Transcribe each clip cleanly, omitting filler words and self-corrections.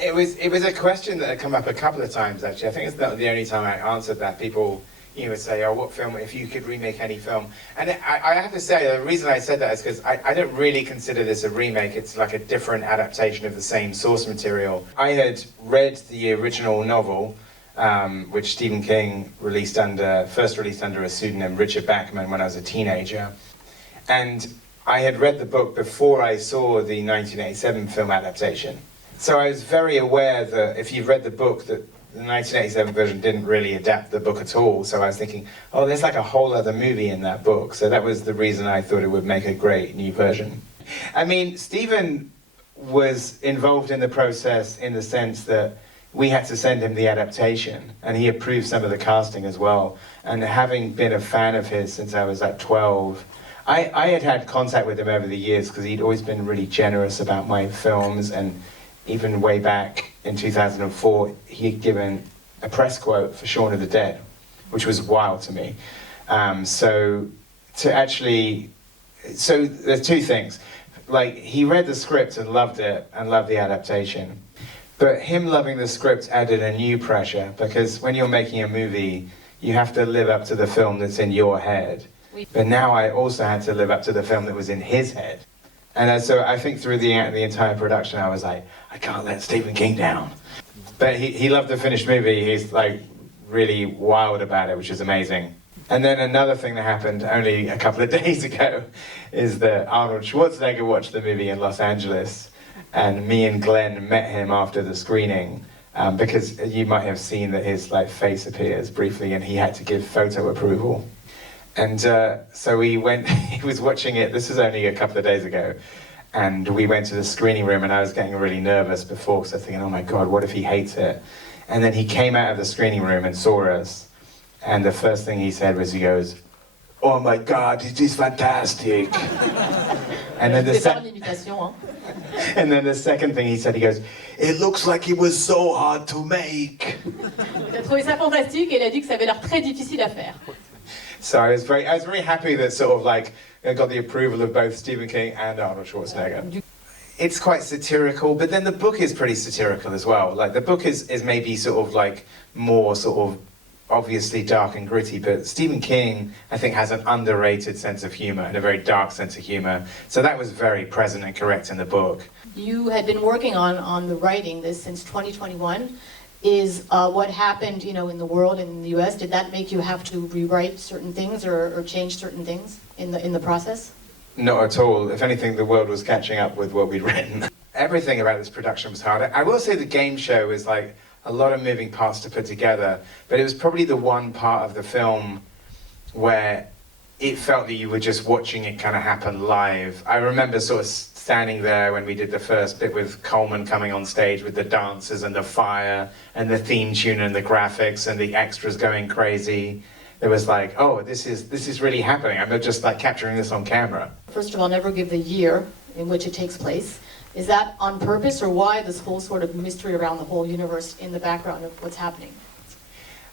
It was a question that had come up a couple of times, actually. I think it's not the only time I answered that. People, would say, oh, what film, if you could remake any film? And I have to say, the reason I said that is because I don't really consider this a remake. It's like a different adaptation of the same source material. I had read the original novel, which Stephen King first released under a pseudonym, Richard Bachman, when I was a teenager. And I had read the book before I saw the 1987 film adaptation. So I was very aware that if you've read the book, that the 1987 version didn't really adapt the book at all. So I was thinking, oh, there's like a whole other movie in that book. So that was the reason I thought it would make a great new version. I mean, Stephen was involved in the process in the sense that we had to send him the adaptation, and he approved some of the casting as well. And having been a fan of his since I was like 12, I had contact with him over the years because he'd always been really generous about my films, and even way back in 2004, he had given a press quote for Shaun of the Dead, which was wild to me. So there's two things. Like, he read the script and loved it, and loved the adaptation. But him loving the script added a new pressure, because when you're making a movie, you have to live up to the film that's in your head. But now I also had to live up to the film that was in his head. And so I think through the entire production, I was like, I can't let Stephen King down. But he loved the finished movie. He's like really wild about it, which is amazing. And then another thing that happened only a couple of days ago is that Arnold Schwarzenegger watched the movie in Los Angeles, and me and Glenn met him after the screening, because you might have seen that his face appears briefly, and he had to give photo approval. And so we went, he was watching it, this was only a couple of days ago, and we went to the screening room, and I was getting really nervous before, because I was thinking, oh my God, what if he hates it? And then he came out of the screening room and saw us, and the first thing he said was, he goes, oh my God, it is fantastic. And then the second thing he said, he goes, it looks like it was so hard to make. Il a trouvé ça fantastique, et il a dit que ça avait l'air très difficile à faire. So I was very happy that sort of I got the approval of both Stephen King and Arnold Schwarzenegger. It's quite satirical, but then the book is pretty satirical as well. Like, the book is maybe sort of more sort of obviously dark and gritty, but Stephen King, I think, has an underrated sense of humor and a very dark sense of humor. So that was very present and correct in the book. You had been working on the writing this since 2021. Is what happened, in the world and in the US, did that make you have to rewrite certain things or change certain things in the process? Not at all. If anything, the world was catching up with what we'd written. Everything about this production was hard. I will say the game show was a lot of moving parts to put together, but it was probably the one part of the film where it felt that you were just watching it kind of happen live. I remember sort of standing there when we did the first bit with Coleman coming on stage with the dancers and the fire and the theme tune and the graphics and the extras going crazy. It was like, oh, this is really happening. I'm not just capturing this on camera. First of all, never give the year in which it takes place. Is that on purpose, or why this whole sort of mystery around the whole universe in the background of what's happening?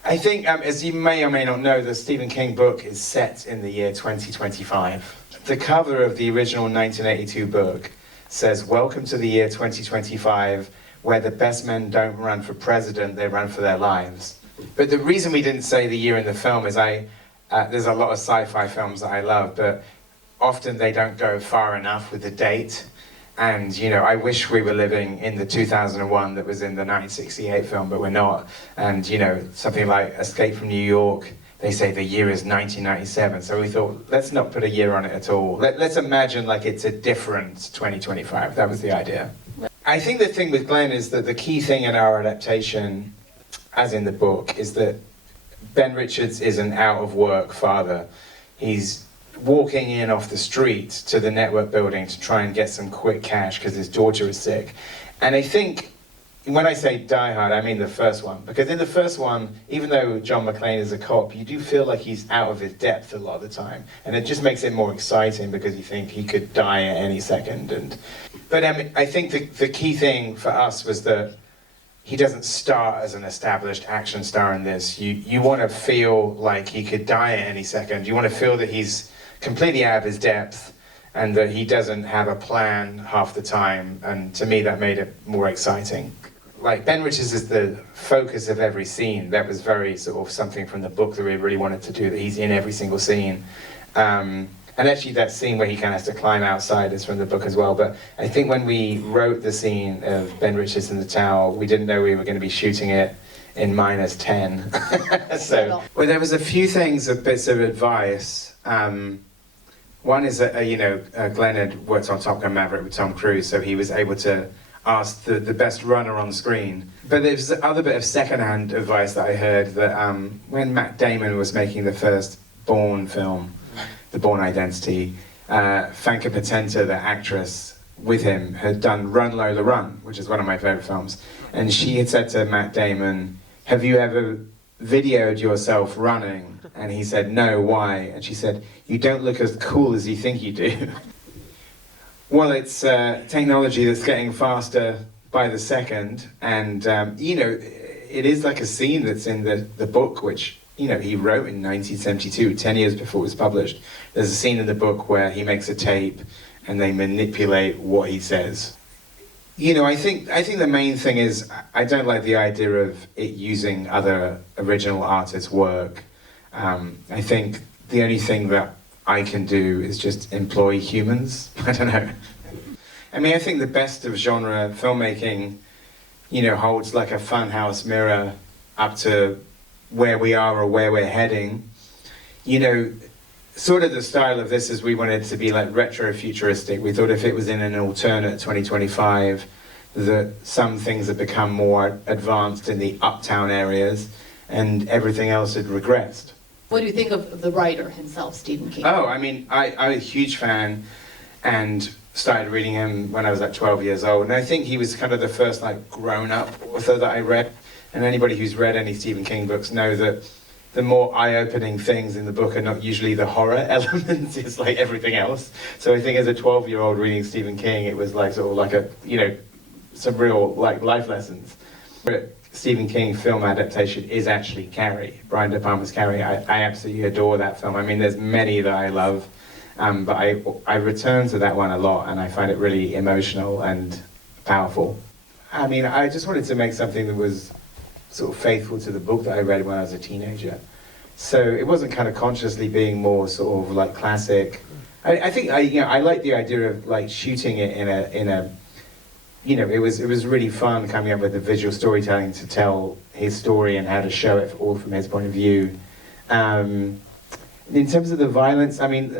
I think, as you may or may not know, the Stephen King book is set in the year 2025. The cover of the original 1982 book says, welcome to the year 2025, where the best men don't run for president, they run for their lives. But the reason we didn't say the year in the film is there's a lot of sci-fi films that I love, but often they don't go far enough with the date. And, I wish we were living in the 2001 that was in the 1968 film, but we're not. And, something like Escape from New York, they say the year is 1997. So we thought, let's not put a year on it at all. Let's imagine it's a different 2025. That was the idea. I think the thing with Glenn is that the key thing in our adaptation, as in the book, is that Ben Richards is an out-of-work father. He's walking in off the street to the network building to try and get some quick cash because his daughter is sick. And I think, when I say Die Hard, I mean the first one. Because in the first one, even though John McClane is a cop, you do feel like he's out of his depth a lot of the time. And it just makes it more exciting because you think he could die at any second. But I think the key thing for us was that he doesn't start as an established action star in this. You want to feel like he could die at any second. You want to feel that he's completely out of his depth, and that he doesn't have a plan half the time, and to me that made it more exciting. Like, Ben Richards is the focus of every scene. That was very sort of something from the book that we really wanted to do, that he's in every single scene. And actually that scene where he kind of has to climb outside is from the book as well. But I think when we wrote the scene of Ben Richards in the tower, we didn't know we were going to be shooting it in -10. So, well, there was a few things, bits of advice. One is that, Glenn had worked on Top Gun Maverick with Tom Cruise, so he was able to ask the best runner on screen. But there's the other bit of secondhand advice that I heard, that when Matt Damon was making the first Bourne film, The Bourne Identity, Franca Potente, the actress with him, had done Run Lola Run, which is one of my favorite films. And she had said to Matt Damon, "Have you ever videoed yourself running?" And he said, "No, why?" And she said, "You don't look as cool as you think you do." Well, it's technology that's getting faster by the second, and it is like a scene that's in the book, which he wrote in 1972, 10 years before it was published. There's a scene in the book where he makes a tape and they manipulate what he says. I think the main thing is, I don't like the idea of it using other original artists' work. I think the only thing that I can do is just employ humans. I don't know. I mean, I think the best of genre filmmaking, holds like a funhouse mirror up to where we are or where we're heading. Sort of the style of this is we wanted it to be like retro-futuristic. We thought if it was in an alternate 2025, that some things had become more advanced in the uptown areas and everything else had regressed. What do you think of the writer himself, Stephen King? Oh, I mean, I'm a huge fan and started reading him when I was like 12 years old. And I think he was kind of the first like grown-up author that I read. And anybody who's read any Stephen King books know that the more eye-opening things in the book are not usually the horror elements, it's like everything else. So I think as a 12-year-old reading Stephen King, it was like sort of like some real like life lessons. But Stephen King film adaptation is actually Carrie, Brian De Palma's Carrie. I absolutely adore that film. I mean, there's many that I love, but I return to that one a lot, and I find it really emotional and powerful. I mean, I just wanted to make something that was sort of faithful to the book that I read when I was a teenager. So it wasn't kind of consciously being more sort of like classic. I think I like the idea of like shooting it in a it was really fun coming up with the visual storytelling to tell his story and how to show it all from his point of view. In terms of the violence, I mean,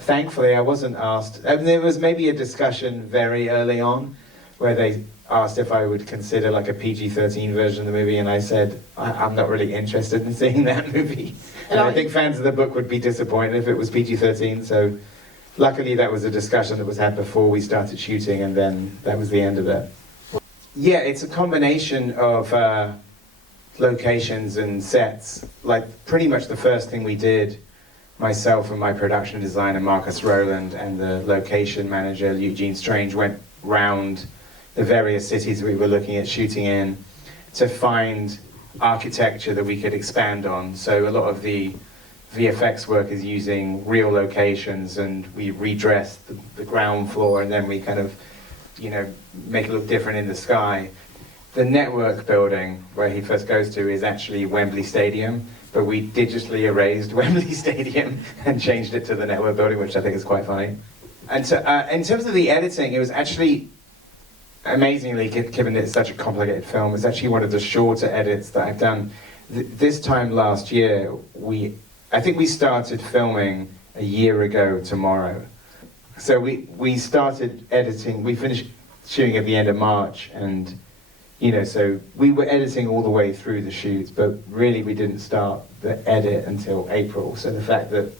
thankfully I wasn't asked. I mean, there was maybe a discussion very early on where they asked if I would consider like a PG-13 version of the movie, and I said I'm not really interested in seeing that movie. And I think fans of the book would be disappointed if it was PG-13. So luckily that was a discussion that was had before we started shooting, and then that was the end of it. Yeah, it's a combination of locations and sets. Like pretty much the first thing we did, myself and my production designer Marcus Rowland and the location manager Eugene Strange went round the various cities we were looking at shooting in to find architecture that we could expand on. So a lot of the VFX work is using real locations, and we redressed the ground floor, and then we kind of, make it look different in the sky. The network building where he first goes to is actually Wembley Stadium, but we digitally erased Wembley Stadium and changed it to the network building, which I think is quite funny. And so, in terms of the editing, it was actually, amazingly, given it's such a complicated film, it's actually one of the shorter edits that I've done. This time last year, I think we started filming a year ago tomorrow. So we started editing, we finished shooting at the end of March, and so we were editing all the way through the shoots, but really we didn't start the edit until April. So the fact that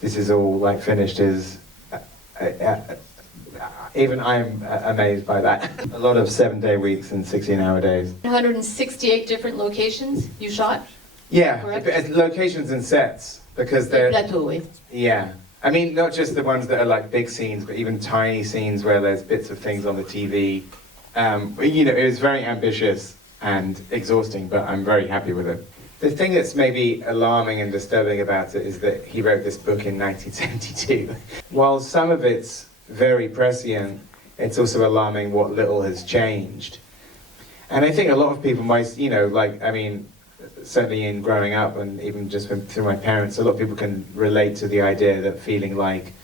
this is all like finished is, even I'm amazed by that. A lot of 7-day weeks and 16-hour days. 168 different locations you shot? Yeah, correct? Locations and sets, because they're... Plateau, oui. Yeah. I mean, not just the ones that are like big scenes, but even tiny scenes where there's bits of things on the TV. It was very ambitious and exhausting, but I'm very happy with it. The thing that's maybe alarming and disturbing about it is that he wrote this book in 1972. While some of it's very prescient, it's also alarming what little has changed. And I think a lot of people might, you know, like, I mean, certainly in growing up and even just through my parents, a lot of people can relate to the idea that feeling like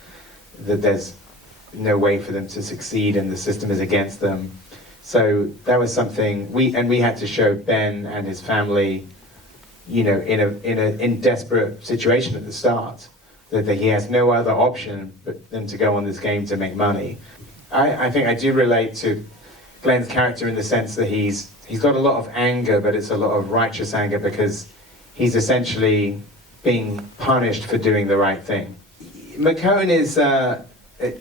that there's no way for them to succeed and the system is against them. So that was something we had to show Ben and his family, you know, in desperate situation at the start, that he has no other option but than to go on this game to make money. I think I do relate to Glenn's character in the sense that he's got a lot of anger, but it's a lot of righteous anger because he's essentially being punished for doing the right thing. McCone is,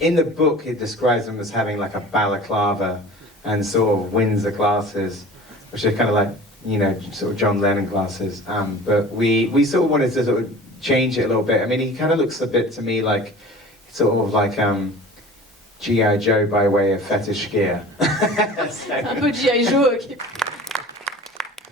in the book, it describes him as having like a balaclava and sort of Windsor glasses, which are kind of like, you know, sort of John Lennon glasses. But we sort of wanted to sort of change it a little bit. I mean, he kind of looks a bit to me like, sort of like G.I. Joe by way of fetish gear. Un peu G.I. Joe, ok.